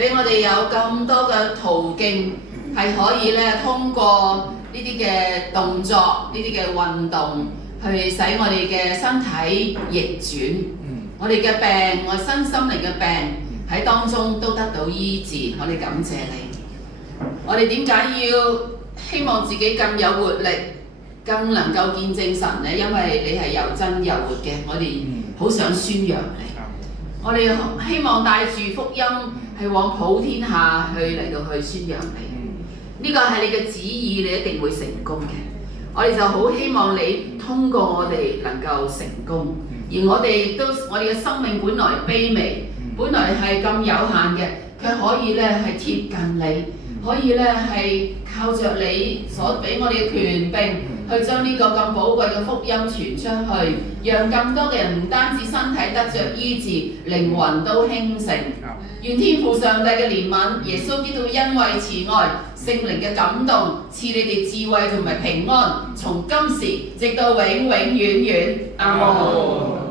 俾我哋有咁多嘅途徑，係可以咧通過呢啲嘅動作、呢啲嘅運動，去使我哋嘅身體逆轉，我哋嘅病，我身心靈嘅病喺當中都得到醫治。我哋感謝你。我哋點解要希望自己更有活力，更能夠見證神呢？因為你係又真又活嘅，我哋好想宣揚你。我哋希望帶住福音係往普天下去嚟到去宣揚你。呢個係你嘅旨意，你一定會成功嘅。我哋就好希望你通過我哋能夠成功，而我哋亦都我哋嘅生命本來卑微，本來係咁有限嘅，卻可以咧係貼近你，可以咧係靠着你所俾我哋嘅權柄，去將呢個咁寶貴嘅福音傳出去，讓更多嘅人唔單止身體得着醫治，靈魂都興盛。願天父上帝嘅憐憫，耶穌基督恩惠慈愛，聖靈嘅感動，賜你哋智慧同埋平安，從今時直到永永遠遠。阿門。